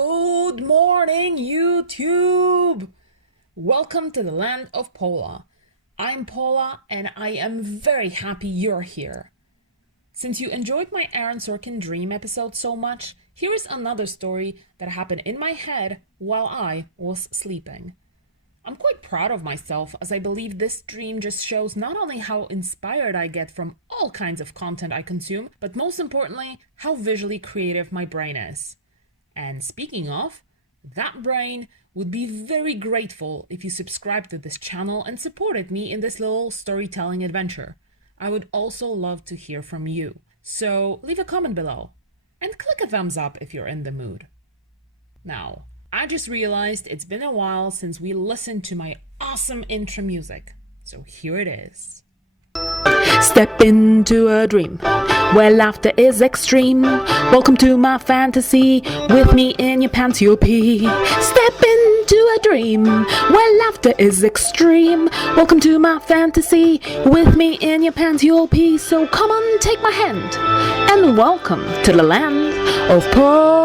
Good morning, YouTube! Welcome to the Land of Pola. I'm Paula, and I am very happy you're here. Since you enjoyed my Aaron Sorkin dream episode so much, here is another story that happened in my head while I was sleeping. I'm quite proud of myself, as I believe this dream just shows not only how inspired I get from all kinds of content I consume, but most importantly, how visually creative my brain is. And speaking of, that brain would be very grateful if you subscribed to this channel and supported me in this little storytelling adventure. I would also love to hear from you. So leave a comment below and click a thumbs up if you're in the mood. Now, I just realized it's been a while since we listened to my awesome intro music. So here it is. Step into a dream where laughter is extreme. Welcome to my fantasy. With me in your pants you'll pee. Step into a dream where laughter is extreme. Welcome to my fantasy. With me in your pants you'll pee. So come on, take my hand and welcome to the land of Pola.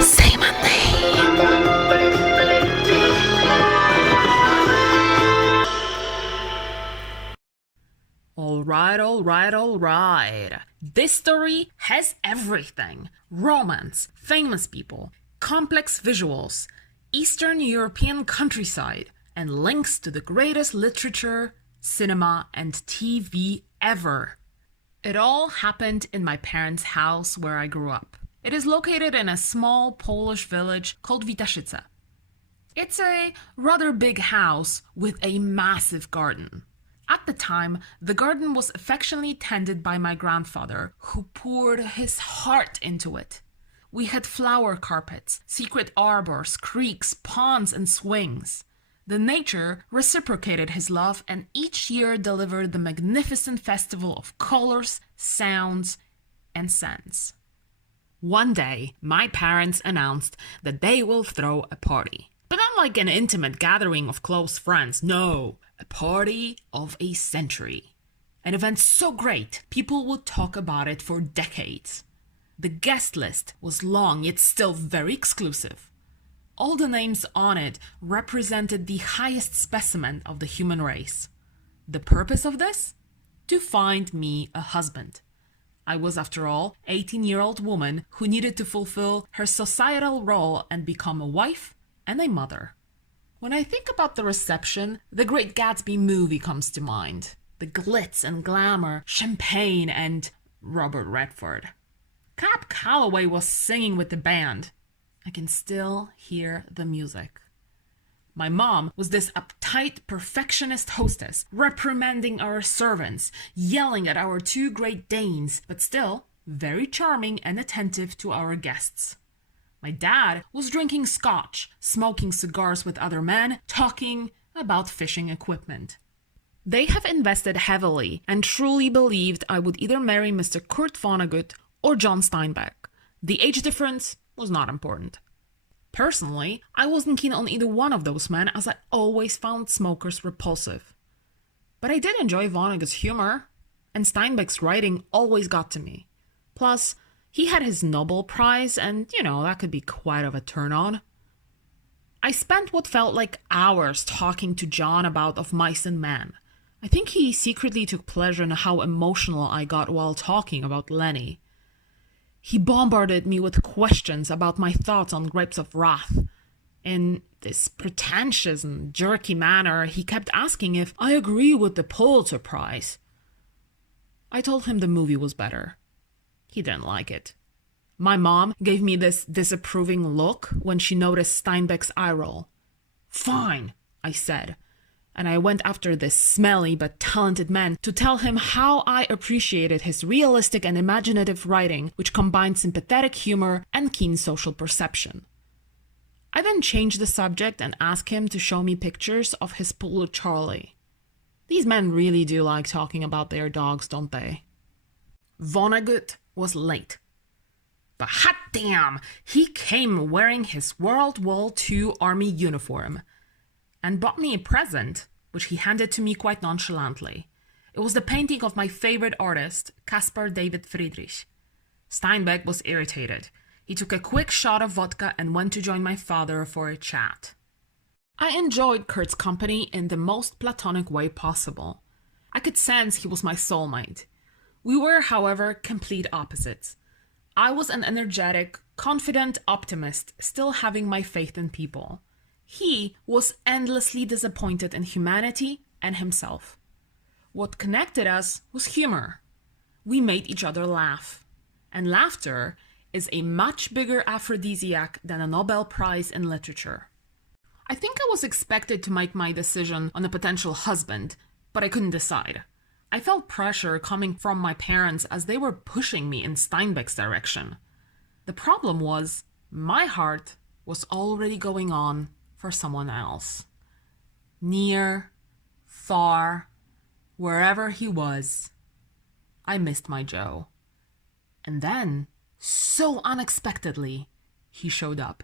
Say my name. Alright. This story has everything. Romance, famous people, complex visuals, Eastern European countryside, and links to the greatest literature, cinema, and TV ever. It all happened in my parents' house where I grew up. It is located in a small Polish village called Witaszyce. It's a rather big house with a massive garden. At the time, the garden was affectionately tended by my grandfather, who poured his heart into it. We had flower carpets, secret arbors, creeks, ponds, and swings. The nature reciprocated his love and each year delivered the magnificent festival of colors, sounds, and scents. One day, my parents announced that they will throw a party. But not like an intimate gathering of close friends, no. A party of a century. An event so great, people would talk about it for decades. The guest list was long, yet still very exclusive. All the names on it represented the highest specimen of the human race. The purpose of this? To find me a husband. I was, after all, an 18-year-old woman who needed to fulfill her societal role and become a wife and a mother. When I think about the reception, the Great Gatsby movie comes to mind. The glitz and glamour, champagne, and Robert Redford. Cab Calloway was singing with the band. I can still hear the music. My mom was this uptight perfectionist hostess, reprimanding our servants, yelling at our two Great Danes, but still very charming and attentive to our guests. My dad was drinking scotch, smoking cigars with other men, talking about fishing equipment. They have invested heavily and truly believed I would either marry Mr. Kurt Vonnegut or John Steinbeck. The age difference was not important. Personally, I wasn't keen on either one of those men, as I always found smokers repulsive. But I did enjoy Vonnegut's humor, and Steinbeck's writing always got to me. Plus, he had his Nobel Prize, and, that could be quite of a turn-on. I spent what felt like hours talking to John about Of Mice and Men. I think he secretly took pleasure in how emotional I got while talking about Lenny. He bombarded me with questions about my thoughts on Grapes of Wrath. In this pretentious and jerky manner, he kept asking if I agree with the Pulitzer Prize. I told him the movie was better. He didn't like it. My mom gave me this disapproving look when she noticed Steinbeck's eye roll. Fine, I said, and I went after this smelly but talented man to tell him how I appreciated his realistic and imaginative writing, which combined sympathetic humor and keen social perception. I then changed the subject and asked him to show me pictures of his poodle Charlie. These men really do like talking about their dogs, don't they? Vonnegut was late. But hot damn, he came wearing his World War II Army uniform and bought me a present, which he handed to me quite nonchalantly. It was the painting of my favorite artist, Caspar David Friedrich. Steinbeck was irritated. He took a quick shot of vodka and went to join my father for a chat. I enjoyed Kurt's company in the most platonic way possible. I could sense he was my soulmate. We were, however, complete opposites. I was an energetic, confident optimist, still having my faith in people. He was endlessly disappointed in humanity and himself. What connected us was humor. We made each other laugh. And laughter is a much bigger aphrodisiac than a Nobel Prize in literature. I think I was expected to make my decision on a potential husband, but I couldn't decide. I felt pressure coming from my parents as they were pushing me in Steinbeck's direction. The problem was, my heart was already going on for someone else. Near, far, wherever he was, I missed my Joe. And then, so unexpectedly, he showed up.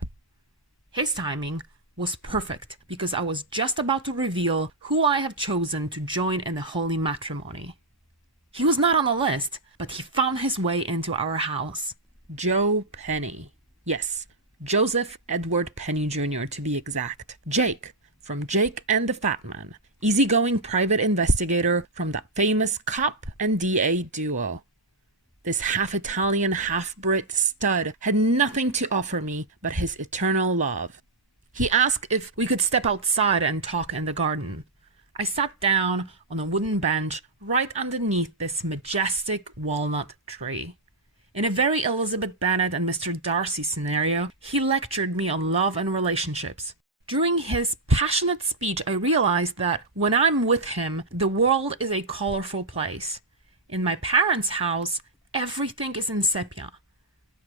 His timing was perfect because I was just about to reveal who I have chosen to join in the holy matrimony. He was not on the list, but he found his way into our house. Joe Penny. Yes, Joseph Edward Penny Jr. to be exact. Jake, from Jake and the Fat Man. Easygoing private investigator from that famous cop and DA duo. This half-Italian, half-Brit stud had nothing to offer me but his eternal love. He asked if we could step outside and talk in the garden. I sat down on a wooden bench right underneath this majestic walnut tree. In a very Elizabeth Bennet and Mr. Darcy scenario, he lectured me on love and relationships. During his passionate speech, I realized that when I'm with him, the world is a colorful place. In my parents' house, everything is in sepia.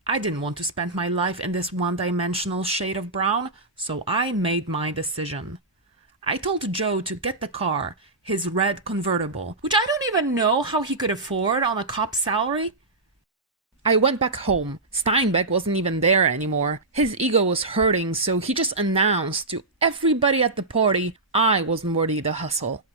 I didn't want to spend my life in this one-dimensional shade of brown, so I made my decision. I told Joe to get the car, his red convertible, which I don't even know how he could afford on a cop's salary. I went back home. Steinbeck wasn't even there anymore. His ego was hurting, so he just announced to everybody at the party I wasn't worthy the hustle.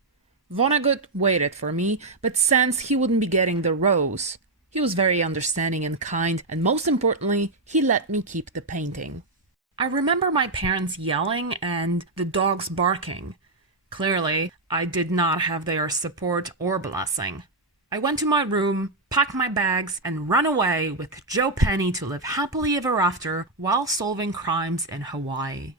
Vonnegut waited for me, but sensed he wouldn't be getting the rose. He was very understanding and kind, and most importantly, he let me keep the painting. I remember my parents yelling and the dogs barking. Clearly, I did not have their support or blessing. I went to my room, packed my bags, and ran away with Joe Penny to live happily ever after while solving crimes in Hawaii.